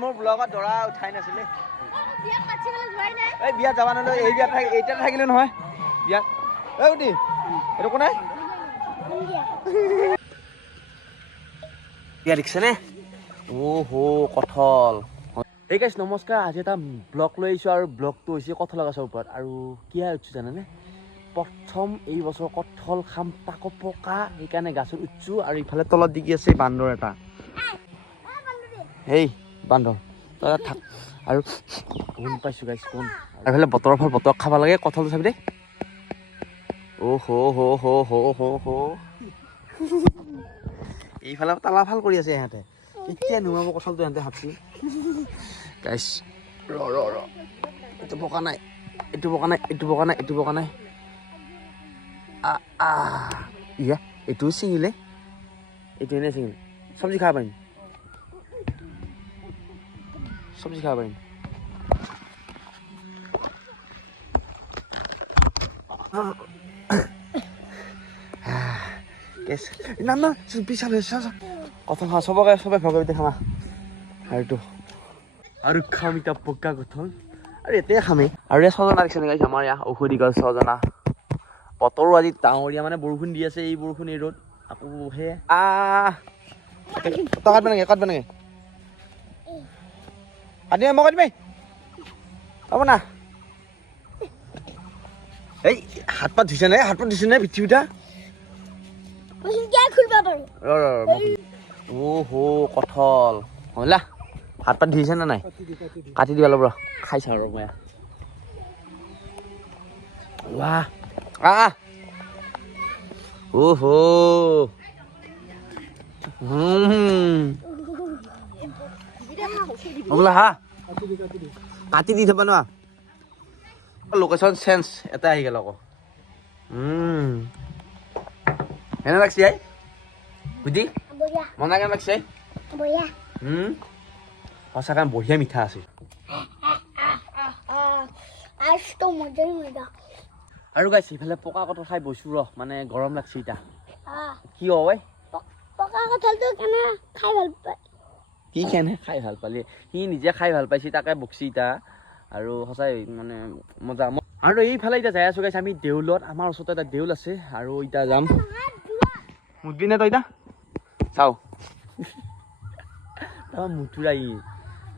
মোৰ ব্লগত দৰা উঠাই নাছিলে এই বিয়াত যাবা নলৈ এই বিয়াত এইটা থাকিলে নহয় বিয়াত এই উঠি এইটো কোনে বিয়া দেখিছেনে অহ কঠল এই গাইছ নমস্কাৰ আজি এটা ব্লগ লৈ আহিছোঁ আৰু ব্লগটো হৈছে কঠল গছৰ ওপৰত আৰু কি উঠছোঁ জানেনে প্ৰথম এই বছৰ কঠল খাম তাকো পকা সেইকাৰণে গাছত উঠছোঁ আৰু ইফালে তলত দিগি আছে বান্দৰ এটা হেই বান্দৰ তই থাক আৰু কোন পাইছোঁ গাইছ কোন এইফালে বতৰৰ ফল বতৰ খাব লাগে কঠলটো চাবি দেই অ' হ এইফালে তালা ভাল কৰি আছে ইহঁতে কেতিয়া নুমাব কঠলটো ইহঁতে ভাবছি গাইছ ৰ এইটো পকা নাই ইয়া এইটোও ছিঙিলে এইটো এনেই ছিঙিলে চব্জি খাব পাৰিম না পিছালে কঠল খা চবে ভগৱতী খামা আৰু খাম এতিয়া পকা কঠল আৰু এতিয়াই খামেই আৰু এই ছজনা দেখিছে নেকি আমাৰ ইয়াৰ ঔষধি গছ ছজনা বতৰো আজি ডাঙৰীয়া মানে বৰষুণ দি আছে এই বৰষুণ এই ৰ'দ আকৌ সেয়ে কাটব নেকি আনি মই কাটিবি হ'ব না এই হাত পাত ধুইছে নে পৃথিৱীটা কঠল হ'লা হাত পাত ধুইছে নে নাই কাটি দিবা অলপ ৰ খাইছা আৰু মই হা কাটি দি থবা ন লোকেশ্যন চেঞ্জ এটা আহি গেল আকৌ এনে লাগছি আই বুজি মনা কেন লাগছি সঁচাকৈ বঢ়িয়া মিঠা আছে আৰু গাইছ ইফালে পকা কঠল খাই বৈছো ৰ মানে গৰম লাগছে এতিয়া কি হয় পকা কঠলটো কেনে খাই ভাল পায় কি কেনে খাই ভাল পালি সি নিজে খাই ভাল পাইছে তাকে বকছি এতিয়া আৰু সঁচাই মানে মজা আৰু এইফালে এতিয়া যাই আছো গাইছ আমি দেউলত আমাৰ ওচৰতে এটা দেউল আছে আৰু এতিয়া যাম মুঠবি নে তই এতিয়া চাও মুঠুৰা ই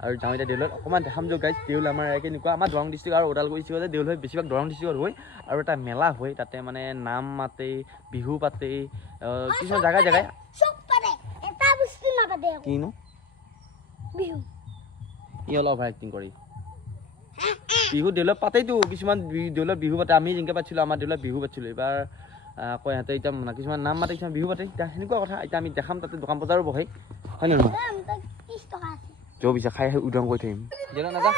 আৰু যাওঁ এতিয়া দেউলত অকণমান দেখাম যে গাইছ দেউল আমাৰ কেনেকুৱা আমাৰ দৰং ডিষ্ট্ৰিক্ট আৰু ওদালগুৰি ডিষ্ট্ৰিক্টতে দেউল হয় বেছিভাগ দৰং ডিষ্ট্ৰিক্টত হয় আৰু এটা মেলা হয় তাতে মানে নাম মাতে বিহু পাতে কিছুমান জেগাই কিনো ই অলপ অভাৰ এক্টিং কৰি বিহু দেউলত পাতেইতো কিছুমান দেউলত বিহু পাতে আমি যেনেকৈ পাতিছিলোঁ আমাৰ দেউলত বিহু পাতিছিলোঁ এইবাৰ আকৌ ইহঁতে এতিয়া কিছুমান নাম মাতে কিছুমান বিহু পাতে এতিয়া সেনেকুৱা কথা এতিয়া আমি দেখাম তাতে দোকান বজাৰো বহে হয় নে নহয় যৌ পিছে খাই উদং কৰি থাকিম নাযাওঁ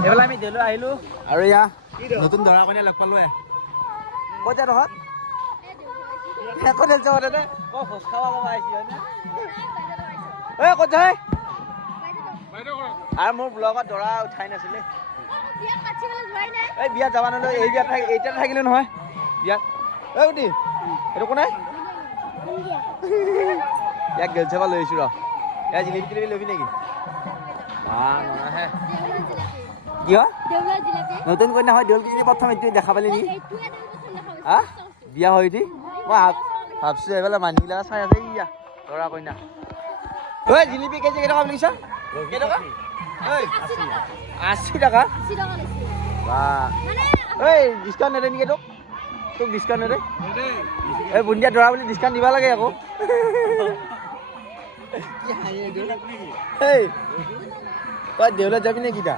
এইফালে আমি দেউলৈ আহিলো আৰু ইয়া নতুন দৰা কইনা লগ পালো ক'ত যা তহঁত ক'ত ভোজ খাব আহিছি ক'ত যায় আৰু মোৰ ব্লগত দৰা উঠাই নাছিলে এই বিয়াত যাবা নলৈ এই বিয়াত এইটা থাকিলে নহয় বিয়াত এই উঠি এইটো কোনে ইয়াক গেল চাবা লৈ আহিছো ৰ ইয়াৰ জিলিপি ল'বি নেকি কি হয় নতুন কন্যা হয় দেউল কিজনী প্ৰথম এইটোৱে দেখা পালি নি বিয়া হয় উঠি মই ভাবছো এইফালে মানুহবিলাক চাই আছে ইয়া দৰা কইনা ঐ জিলিপি কেজি কেইটকা বুলি কৈছ কেইটকা 80 টকা বা ঐ ডিছকাউণ্ট নেদে নেকি তোক ডিছকাউণ্ট নেদে এই বুন্দিয়া দৰা বুলি ডিছকাউণ্ট দিব লাগে আকৌ তই দেউলত যাবি নে কিটা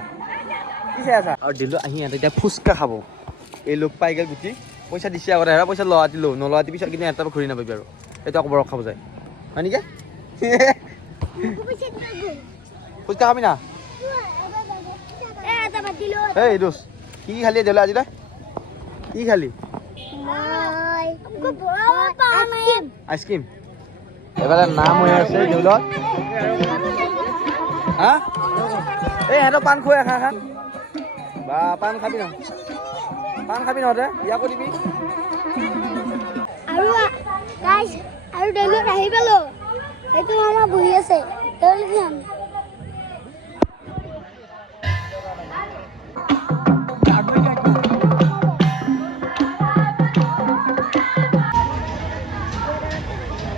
কি চাই আছা আৰু দেউলত আহি ইহঁতে এতিয়া ফুচকা খাব এই লোক পাই গ'ল গুটি পইচা দিছে আগতে হেৰা পইচা লোৱা দিলোঁ নলোৱা দি পিছত কিন্তু এটা ঘূৰি নাপাবি আৰু এইটো আকৌ বৰফ খাব যায় হয় নেকি ফুচকা খাবি না এই দোষ কি খালি দেউলে আজি তই কি খালি আইসক্রিম এবারে নাম হয়ে আছে দেউলত হা এই সিহঁতৰ পাণ খুৱাই খা খা বা পাণ খাবি ন পাণ খাবি নহতে ইয়াকো দিবি আৰু গাইজ আৰু দেউলত আহি পালো সেইটো আমাৰ বহি আছে দেউলখন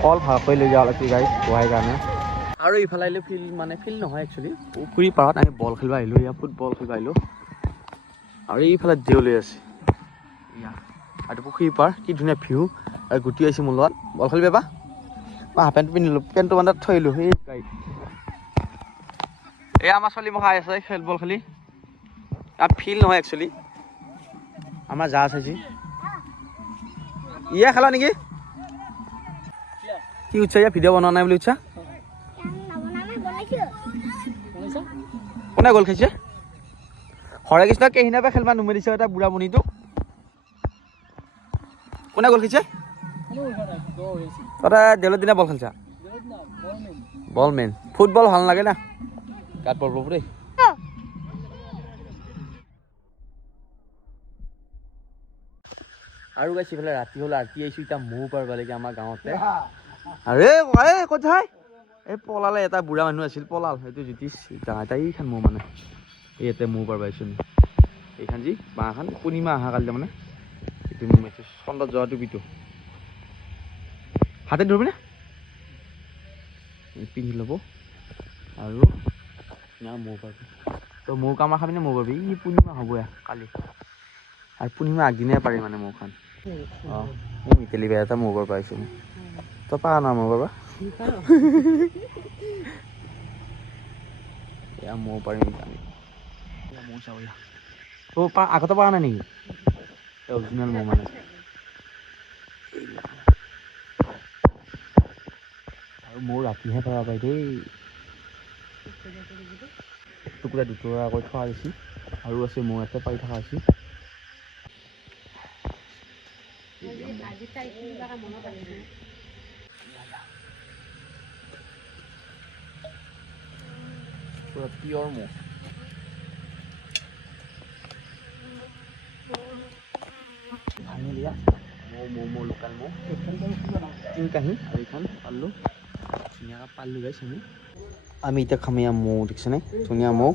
কল ভালকৈ লৈ যোৱা লাগছে গাড়ী বহাই কাৰণে আৰু ইফালে আহিলে ফিল্ড মানে ফিল্ড নহয় একচুৱেলি পুখুৰী পাৰত আমি বল খেলিব আহিলোঁ ইয়াত ফুটবল খেলিব আহিলোঁ আৰু এইফালে দেউল আছে আৰু পুখুৰী পাৰ কি ধুনীয়া ভিউ আৰু গুটি আহিছে মোৰ লগত বল খেলিবি বা মই হাফ পেণ্ট পিন্ধিলোঁ পেণ্টটো মানে থৈ আহিলোঁ সেই গাড়ী এই আমাৰ ছোৱালী মোক খাই আছে খেল বল খেলি ফিল্ড নহয় একচুৱেলি আমাৰ জাজ আছে ইয়ে খেলা নেকি কি উৎসাহ ইয়া ভিডিঅ' বনোৱা নাই বুলি উৎসাহ কোনে গ'ল খাইছে হৰে কৃষ্ণ কেহিনা পৰা খেলবা নুমি দিছে এটা বুঢ়া মণিটো কোনে গ'ল খাইছে তই দেউলৰ দিনা বল খেলছা বল মেন ফুটবল ভাল নালাগে না গাত বল পাব দেই আৰু গাইছে ইফালে ৰাতি হ'ল ৰাতি আহিছোঁ এতিয়া মৌ পাৰবা লাগে আমাৰ গাঁৱতে আৰে ক'ত যায় এই পলালে এটা বুঢ়া মানুহ আছিল পলাল সেইটো জ্যোতিষ এতিয়া এইখান মৌ মানে ইয়াতে মৌ পাৰবা আহিছোঁ এইখান যি বাঁহখান পূৰ্ণিমা অহা কালি তাৰমানে এইটো নুমাইছোঁ চন্দত যোৱা টুপিটো হাতে ধৰিবিনে পিন্ধি ল'ব আৰু মৌ পাৰবি তই মৌ কামা খাবিনে মৌ পাৰবি ই পূৰ্ণিমা হ'ব কালি আৰু পূৰ্ণিমা আগদিনাই পাৰি মানে মৌখান অঁ এই মিতেলি বেয়া এটা মৌ পাৰবা আহিছোঁ তই পাৰা না মৌ পাৰবা এয়া মৌ পাৰিম আমি মৌ চাব তই আগতে পৰা নাই নেকি অৰিজিনেল মৌ মানে আৰু মৌ ৰাতিহে পাৰা পাই দেই টুকুৰা দুটুকুৰা কৰি থোৱা হৈছে আৰু আছে মৌ ইয়াতে পাৰি থকা হৈছে পুৰা পিয়ৰ মৌ মৌ লোকেল মৌ তিন কাহি আৰু এইখন পাল্লু ধুনীয়াকৈ পাল্লু গাইছ আমি এতিয়া খাম এয়া মৌ দেখিছেনে ধুনীয়া মৌ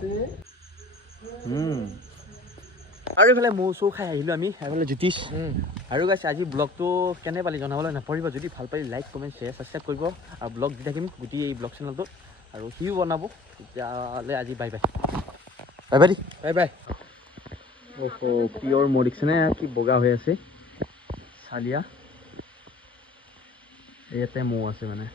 আৰু এইফালে মৌ চৌ খাই আহিলোঁ আমি এইফালে জ্যোতিষ আৰু গাইছে আজি ব্লগটো কেনে পালি জনাবলৈ নাপাহৰিব যদি ভাল পালি লাইক কমেণ্ট শ্বেয়াৰ ছাবস্ক্ৰাইব কৰিব আৰু ব্লগ দি থাকিম গোটেই এই ব্লগ চেনেলটোত আৰু সিও বনাব তেতিয়াহ'লে আজি bye bye bye by the bye bye পিয়ৰ মৌ দেখিছেনে কি বগা হৈ আছে চালিয়া ইয়াতে মৌ আছে মানে